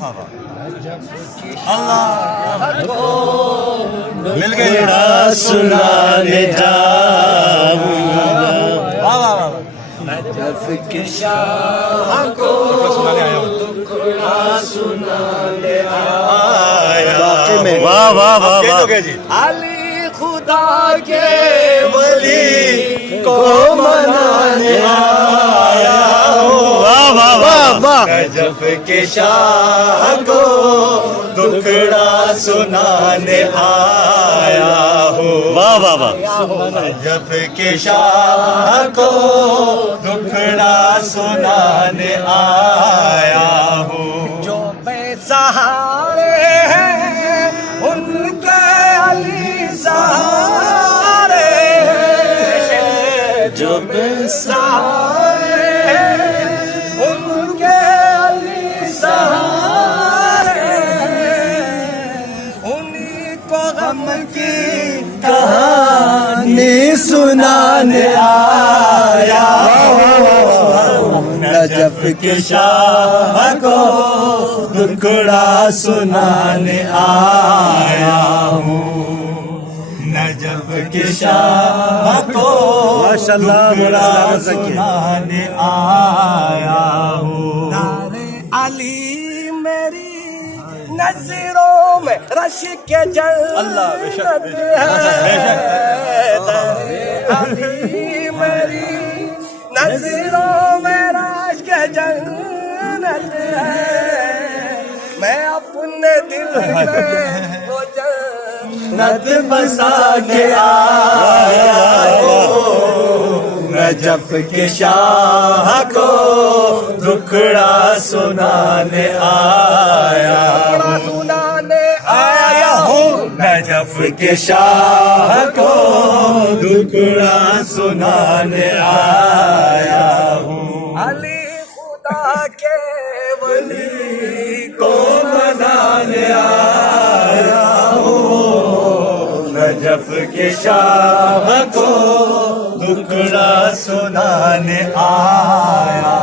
اللہ مل گئی سنانے جاؤں نجف کے شاہ کو دکھڑا سنانے آیا۔ واہ واہ واہ واہ جی علی خدا کے ولی کو منانے آیا ہوں۔ واہ واہ واہ واہ نجف کے شاہ کو دکھڑا سنانے آیا ہوں۔ واہ واہ واہ نجف کے شاہ کو دکھڑا سنانے آیا ہوں۔ جو بے سہارے ہیں ان کے علی سہارے ہیں۔ جو بے سہارے ہیں ان کے علی سہارے ہیں۔ انہی کو غم کی کہانی سنانے آیا ہوں۔ نجف کے شاہ کو دکھڑا سنانے آیا ہوں۔ نجف کے شاہ کو دکھڑا سنانے آیا ہوں۔ نعرے علی میری نظروں میں رش کے جنت ہے۔ علی میری نظروں میں رش کے جنت ہے۔ میں اپنے دل میں وہ جنت بسا کے آیا ہوں۔ نجف کے شاہ کو دکھڑا سنانے آیا ہوں۔ نجف کے شاہ کو دکھڑا سنانے آیا ہوں۔ علی خدا کے ولی کو منانے آیا ہوں۔ نجف کے شاہ کو دکھڑا سنانے آیا۔